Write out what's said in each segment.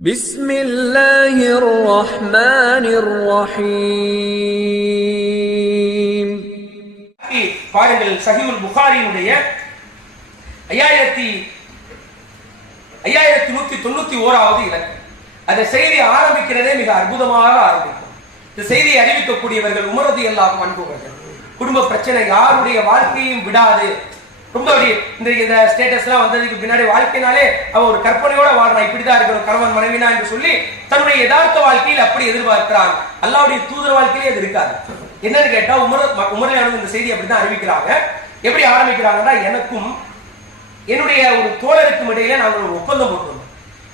بسم الله الرحمن الرحيم பாருங்கள் சஹீவுல் புகாரியினுடைய ஐயாயிரத்தி ஐயாயிரத்தி நூத்தி தொண்ணூத்தி ஓராவது இலக்கம் அந்த செய்தி ஆரம்பிக்கிறதே மிக அற்புதமாக ஆரம்பிக்கும் இந்த செய்தியை அறிவிக்கக்கூடியவர்கள் உமரது எல்லாம் அன்புவர்கள் குடும்ப பிரச்சனை யாருடைய வாழ்க்கையும் விடாது ரொம்ப அப்படி இந்த இந்த ஸ்டேட்டஸ்லாம் வந்ததுக்கு பின்னாடி வாழ்க்கைனாலே அவன் ஒரு கற்பனையோட வாழ்றான். இப்படிதான் இருக்கணும் கணவன் மனைவினா என்று சொல்லி தன்னுடைய யதார்த்த வாழ்க்கையில் அப்படி எதிர்பார்க்கிறான். அல்லாவுடைய தூதர் வாழ்க்கையிலே அது இருக்காது. என்னன்னு கேட்டா உமர் உமரையானது இந்த செய்தி அப்படிதான் அறிவிக்கிறாங்க. எப்படி ஆரம்பிக்கிறாங்கன்னா எனக்கும் என்னுடைய ஒரு தோழருக்கும் இடையில நாங்கள் ஒரு ஒப்பந்தம் போட்டுருந்தோம்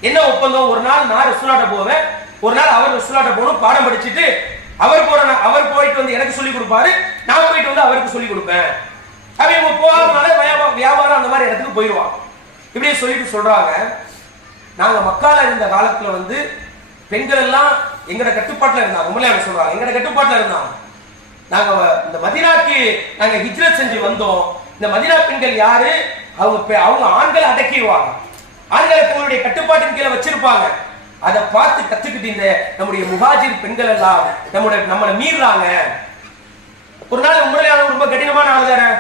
என்ன ஒப்பந்தம்? ஒரு நாள் நான் ரசுலாட்ட போவேன். ஒரு நாள் அவர் ரசுலாட்ட போகணும். பாடம் படிச்சுட்டு அவர் போற அவர் போயிட்டு வந்து எனக்கு சொல்லி கொடுப்பாரு. நான் போயிட்டு வந்து அவருக்கு சொல்லி கொடுப்பேன். அவன் இவங்க போகாதனால வியாபாரம் வியாபாரம் அந்த மாதிரி இடத்துக்கு போயிடுவான் இப்படியே சொல்லிட்டு சொல்றாங்க. நாங்க மக்கால இருந்த காலத்துல வந்து பெண்கள் எல்லாம் எங்கட கட்டுப்பாட்டுல இருந்தாங்க. உண்மையிலே சொல்றாங்க. எங்கட கட்டுப்பாட்டுல இருந்தாங்க. நாங்க இந்த மதினாக்கு நாங்க ஹிஜ்ரத் செஞ்சு வந்தோம். இந்த மதினா பெண்கள் யாரு? அவங்க பெ- அவங்க ஆண்களை அடக்கிடுவாங்க. ஆண்களை உங்களுடைய கட்டுப்பாட்டின் கீழே வச்சிருப்பாங்க. அதை பார்த்து கத்துக்கிட்டு இந்த நம்முடைய முகாஜின் பெண்கள் எல்லாம் நம்முடைய நம்மளை மீறாங்க ஒரு நாள் உண்மையிலே ரொம்ப கடினமான ஆள் தானே?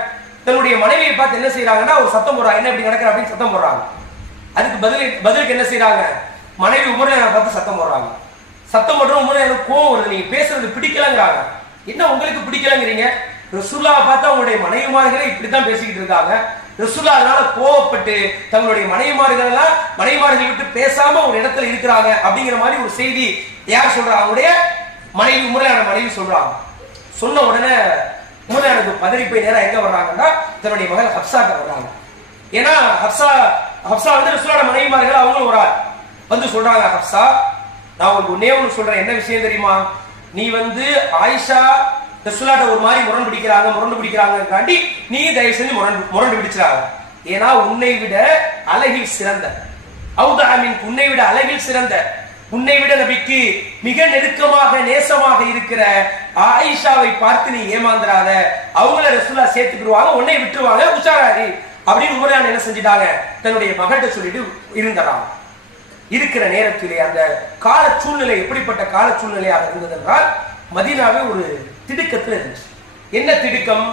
தன்னுடைய மனைவியை பார்த்து என்ன செய்யறாங்கன்னா ஒரு சத்தம் போடுறாங்க என்ன இப்படி நடக்கிற? அப்படின்னு சத்தம் போடுறாங்க. அதுக்கு பதில் பதிலுக்கு என்ன செய்யறாங்க மனைவி உமரையான பார்த்து சத்தம் போடுறாங்க. சத்தம் போடுற உமரையான கோவம் வருது. நீங்க பேசுறது பிடிக்கலங்கிறாங்க. என்ன உங்களுக்கு பிடிக்கலங்கிறீங்க? ரசுல்லா பார்த்தா உங்களுடைய மனைவிமார்களே இப்படித்தான் பேசிக்கிட்டு இருக்காங்க. ரசுல்லா அதனால கோவப்பட்டு தங்களுடைய மனைவிமார்கள் எல்லாம் மனைவிமார்கள் விட்டு பேசாம ஒரு இடத்துல இருக்கிறாங்க. அப்படிங்கிற மாதிரி ஒரு செய்தி யார் சொல்றாங்க அவங்களுடைய மனைவி முறையான மனைவி சொல்றாங்க. சொன்ன உடனே உமரையானுக்கு பதறி போய் நேரம் எங்க வர்றாங்கன்னா தன்னுடைய மகள் ஹப்சாட்ட வர்றாங்க. ஏன்னா ஹப்சா ஹப்சா வந்து ரசூலோட மனைவிமார்கள் அவங்களும் ஒரு ஆள். வந்து சொல்றாங்க ஹப்சா நான் உங்களுக்கு ஒன்னே ஒன்று சொல்றேன். என்ன விஷயம் தெரியுமா? நீ வந்து ஆயிஷா ரசூலாட்ட ஒரு மாதிரி முரண் பிடிக்கிறாங்க முரண்டு பிடிக்கிறாங்கக்காண்டி நீ தயவு செஞ்சு முரண்டு முரண்டு பிடிச்சிடாங்க ஏன்னா உன்னை விட அழகில் சிறந்த அவுதாமின் உன்னை விட அழகில் சிறந்த உன்னை விட நபிக்கு மிக நெருக்கமாக நேசமாக இருக்கிற ஆயிஷாவை பார்த்து நீ ஏமாந்துறாத. அவங்கள ரசூலா சேர்த்துக்கிடுவாங்க உன்னை விட்டுருவாங்க உஷாராரி அப்படின்னு உமரான் என்ன செஞ்சிட்டாங்க? தன்னுடைய மகள்கிட்ட சொல்லிட்டு இருந்தறாங்க இருக்கிற நேரத்திலே அந்த கால சூழ்நிலை எப்படிப்பட்ட கால சூழ்நிலையாக இருந்தது என்றால் மதீனாவே ஒரு திடுக்கத்தில் இருந்துச்சு. என்ன திடுக்கம்?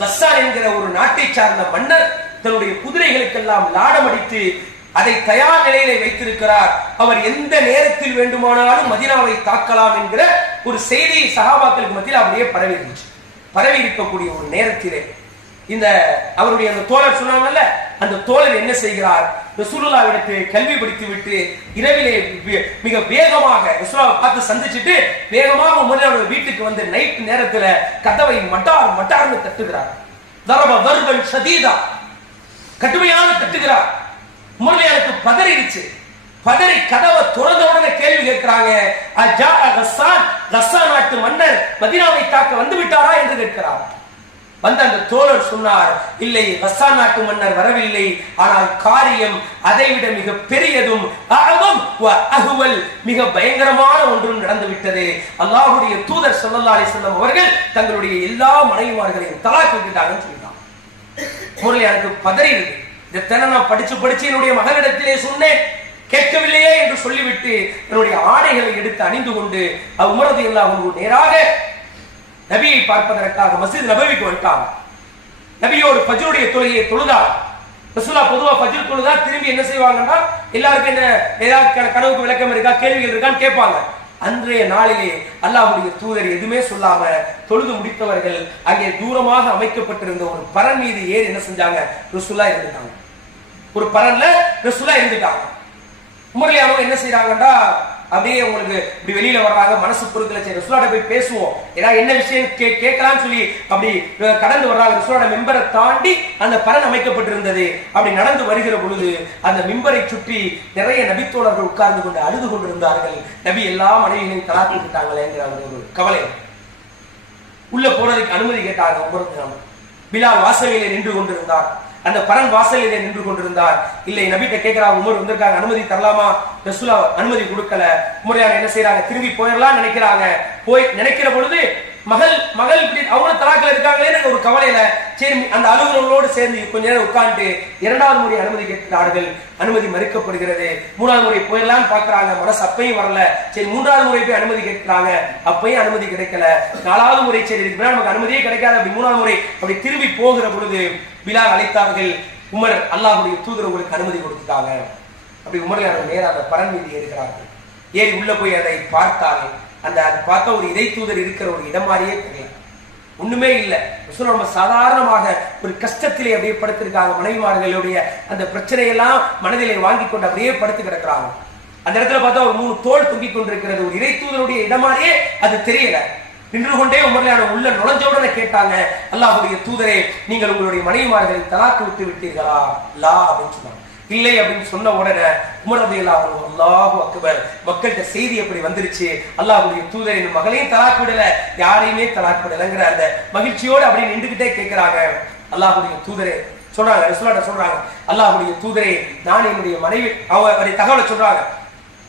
கஸ்ஸான் என்கிற ஒரு நாட்டை சார்ந்த மன்னர் தன்னுடைய குதிரைகளுக்கெல்லாம் லாடமடித்து அதை தயார் நிலையிலே வைத்திருக்கிறார். அவர் எந்த நேரத்தில் வேண்டுமானாலும் மதினாவை தாக்கலாம் என்கிற ஒரு செய்தி சகாபாக்களுக்கு மத்தியில் அப்படியே பரவி இருந்துச்சு. பரவி இருக்கக்கூடிய ஒரு நேரத்திலே. இந்த அவருடைய அந்த தோழர் சொன்னாங்கல்ல அந்த தோழர் என்ன செய்கிறார்? ரசூலுல்லாவிடத்து கல்வி படித்து விட்டு இரவிலே மிக வேகமாக ரசூலாவை பார்த்து சந்திச்சுட்டு வேகமாக உமரோட வீட்டுக்கு வந்து நைட் நேரத்துல கதவை மட்டார் மட்டார்னு தட்டுகிறார். தரப வர்பன் சதீதா கடுமையான தட்டுகிறார். உமர்லையாருக்கு பதறிடுச்சு. பதறி கதவை திறந்த உடனே கேள்வி கேட்கிறாங்க அஜா ரசான் ரசா நாட்டு மன்னர் மதினாவை தாக்க வந்து விட்டாரா? என்று கேட்கிறார். வந்த அந்த தோழர் சொன்னார் இல்லை ரசா நாட்டு மன்னர் வரவில்லை. ஆனால் காரியம் அதைவிட மிக பெரியதும் அஅதம் வ மிக பயங்கரமான ஒன்றும் நடந்து விட்டது அல்லாஹ்வுடைய தூதர் ஸல்லல்லாஹு அலைஹி வஸல்லம் அவர்கள் தங்களுடைய எல்லா மனைவிமார்களையும் தலாக் விட்டுட்டாங்கன்னு சொல்லிட்டாங்க. முரளி எனக்கு இதைத்தானே நான் படிச்சு படிச்சு என்னுடைய மகனிடத்திலே சொன்னேன். கேட்கவில்லையே என்று சொல்லிவிட்டு என்னுடைய ஆடைகளை எடுத்து அணிந்து கொண்டு உமரது எல்லாம் நேராக நபியை பார்ப்பதற்காக மசித் நபவிக்கு வந்துட்டாங்க. நபியோடு ஃபஜ்ருடைய தொழுகையை தொழுதார். ரசூலா பொதுவா ஃபஜ்ர் தொழுதா திரும்பி என்ன செய்வாங்கன்னா எல்லாருக்கும் என்ன ஏதாவது கனவுக்கு விளக்கம் இருக்கா கேள்விகள் இருக்கான்னு கேட்பாங்க. அன்றைய நாளிலே அல்லாஹுடைய தூதர் எதுவுமே சொல்லாம தொழுது முடித்தவர்கள் அங்கே தூரமாக அமைக்கப்பட்டிருந்த ஒரு பரன் மீது ஏறி என்ன செஞ்சாங்க? ரசூலா இருந்துட்டாங்க. ஒரு பரன்ல ரசூலா இருந்துட்டாங்க. முரளியானவங்க என்ன செய்யறாங்கன்னா அப்படியே உங்களுக்கு இப்படி வெளியில வர்றாங்க மனசு பொருட்களை சரி ரசூலாட்ட போய் பேசுவோம். ஏன்னா என்ன விஷயம் கே கேட்கலாம்னு சொல்லி அப்படி கடந்து வர்றாங்க. ரசூலோட மெம்பரை தாண்டி அந்த பரன் அமைக்கப்பட்டிருந்தது. அப்படி நடந்து வருகிற பொழுது அந்த மிம்பரை சுற்றி நிறைய நபித்தோழர்கள் உட்கார்ந்து கொண்டு அழுது கொண்டிருந்தார்கள். நபி எல்லா மனைவிகளையும் தலாக்கி விட்டாங்களேங்கிற ஒரு கவலை. உள்ள போறதுக்கு அனுமதி கேட்டாங்க உமரத்து பிலால் வாசலிலே நின்று கொண்டிருந்தார். அந்த பரன் வாசலிலே நின்று கொண்டிருந்தார். இல்லை நபிட்ட கேட்கிறா உமர் வந்திருக்காங்க அனுமதி தரலாமா? ரசூலா அனுமதி கொடுக்கல. உமரையார் என்ன செய்யறாங்க திரும்பி போயிடலாம் நினைக்கிறாங்க. போய் நினைக்கிற பொழுது மகள் மகள் இப்படி அவங்க தலாக்கில் இருக்காங்களே ஒரு கவலையில சரி அந்த அலுவலர்களோடு சேர்ந்து கொஞ்ச நேரம் உட்கார்ந்து இரண்டாவது முறை அனுமதி கேட்கிறார்கள். அனுமதி மறுக்கப்படுகிறது. மூணாவது முறை போயிடலாம்னு பாக்குறாங்க மனசு அப்பையும் வரல. சரி மூன்றாவது முறை போய் அனுமதி கேட்கிறாங்க. அப்பையும் அனுமதி கிடைக்கல. நாலாவது முறை சரி இதுக்கு நமக்கு அனுமதியே கிடைக்காது. அப்படி மூணாவது முறை அப்படி திரும்பி போகிற பொழுது பிலால் அழைத்தார்கள் உமர் அல்லாஹுடைய தூதர் உங்களுக்கு அனுமதி கொடுத்துட்டாங்க. அப்படி உமர் நேரா அந்த பரன் மீது ஏறுகிறார்கள். ஏறி உள்ள போய் அதை பார்த்தார்கள். அந்த அது பார்த்த ஒரு இறை தூதர் இருக்கிற ஒரு இடம் மாதிரியே தெரியல. ஒண்ணுமே இல்லை. நம்ம சாதாரணமாக ஒரு கஷ்டத்திலே அப்படியே படுத்திருக்காங்க. மனைவிமார்களுடைய அந்த பிரச்சனையெல்லாம் மனதிலே வாங்கி கொண்டு அப்படியே படுத்து கிடக்குறாங்க. அந்த இடத்துல பார்த்தா ஒரு மூணு தோல் தொங்கிக் கொண்டிருக்கிறது. ஒரு இறை தூதருடைய இடம் மாதிரியே அது தெரியல. நின்று கொண்டே உமர்லான உள்ள நுழைஞ்ச உடனே கேட்டாங்க அல்லாஹுடைய தூதரே நீங்கள் உங்களுடைய மனைவிமார்களை தலாக்கு விட்டு விட்டீர்களா? லா அப்படின்னு சொன்னாங்க. இல்லை அப்படின்னு சொன்ன உடனே உமர் அல்லா அன்ஹு அல்லாஹு அக்பர் மக்கள்கிட்ட செய்தி அப்படி வந்துருச்சு? அல்லாஹ்வுடைய தூதரின் மகளையும் தலாக்கு விடல யாரையுமே தலாக் விடலைங்கிற அந்த மகிழ்ச்சியோடு அப்படி நின்றுகிட்டே கேட்கிறாங்க அல்லாஹுடைய தூதரே சொல்றாங்க ரிசுலாட்ட சொல்றாங்க. அல்லாஹுடைய தூதரே நான் என்னுடைய மனைவி அவ அவரை தகவலை சொல்றாங்க.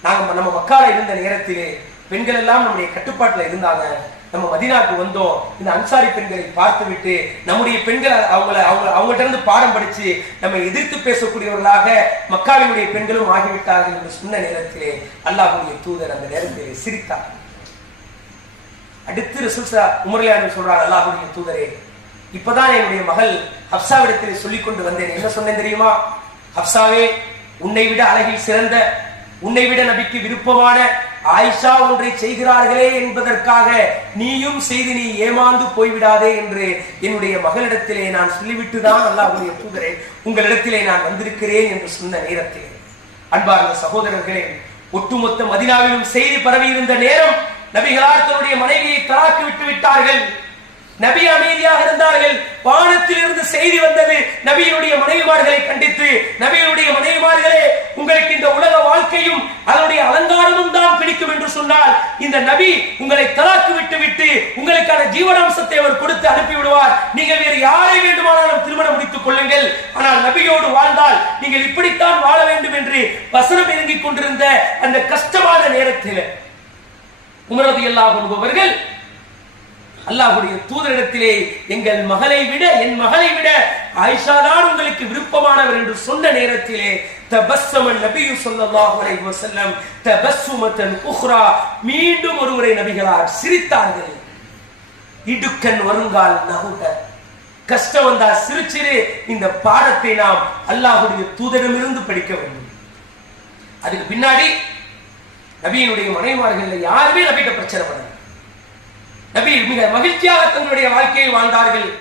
நாங்க நம்ம மக்கால இருந்த நேரத்திலே பெண்கள் எல்லாம் நம்முடைய கட்டுப்பாட்டுல இருந்தாங்க. நம்ம மதினாக்கு வந்தோம். இந்த அன்சாரி பெண்களை பார்த்து விட்டு நம்முடைய பெண்கள் அவங்கள அவங்க அவங்கள்ட்ட இருந்து பாடம் படிச்சு நம்ம எதிர்த்து பேசக்கூடியவர்களாக மக்காவினுடைய பெண்களும் ஆகிவிட்டார்கள் என்று சொன்ன நேரத்திலே அல்லாஹுடைய தூதர் அந்த நேரத்திலே சிரித்தார். அடுத்து ரசூசா உமர்லியான் சொல்றார் அல்லாஹுடைய தூதரே இப்பதான் என்னுடைய மகள் ஹப்சாவிடத்திலே சொல்லிக் கொண்டு வந்தேன் என்ன சொன்னேன் தெரியுமா? ஹப்சாவே உன்னை விட அழகில் சிறந்த உன்னை விட நபிக்கு விருப்பமான ஆயிஷா ஒன்றை செய்கிறார்களே என்பதற்காக நீயும் செய்து நீ ஏமாந்து போய்விடாதே என்று என்னுடைய மகளிடத்திலே நான் சொல்லிவிட்டுதான் அல்லாஹுடைய தூதரே உங்களிடத்திலே நான் வந்திருக்கிறேன் என்று சொன்ன நேரத்தில். அன்பார்ந்த சகோதரர்களே ஒட்டுமொத்த மதினாவிலும் செய்தி பரவி இருந்த நேரம் நபிகளார் தன்னுடைய மனைவியை தலாக்கு விட்டு விட்டார்கள். நபி அமைதியாக இருந்தார்கள். வானத்தில் இருந்து செய்தி வந்தது. நபியினுடைய மனைவிமார்களை கண்டித்து நபியினுடைய மனைவிமார்களே உங்களுக்கு இந்த உலக வாழ்க்கையும் அதனுடைய அலங்காரமும் தான் பிடிக்கும் என்று சொன்னால் இந்த நபி உங்களை தலாக்கு விட்டு விட்டு உங்களுக்கான ஜீவனாம்சத்தை அவர் கொடுத்து அனுப்பி விடுவார் நீங்கள் வேறு யாரை வேண்டுமானாலும் திருமணம் முடித்துக் கொள்ளுங்கள். ஆனால் நபியோடு வாழ்ந்தால் நீங்கள் இப்படித்தான் வாழ வேண்டும் என்று வசனம் இறங்கிக் கொண்டிருந்த அந்த கஷ்டமான நேரத்தில். உமரது எல்லா கொள்பவர்கள் அல்லாஹுடைய தூதரிடத்திலே எங்கள் மகளை விட என் மகளை விட ஆயிஷா தான் உங்களுக்கு விருப்பமானவர் என்று சொன்ன நேரத்திலே தபஸ்ஸமன் நபியு சொல்லல்லாஹு அலைஹி வஸல்லம் தபஸ்ஸுமத்தன் உஹ்ரா மீண்டும் ஒருமுறை நபிகளார் சிரித்தார்கள். இடுக்கன் வருங்கால் நகுக. கஷ்டம் வந்தா சிரிச்சிரு. இந்த பாடத்தை நாம் அல்லாஹுடைய தூதரிடமிருந்து படிக்க வேண்டும். அதுக்கு பின்னாடி நபியினுடைய மனைவார்கள் யாருமே நபிட்ட பிரச்சனை பண்ணல நபி மிக மகிழ்ச்சியாக தங்களுடைய வாழ்க்கையை வாழ்ந்தார்கள்.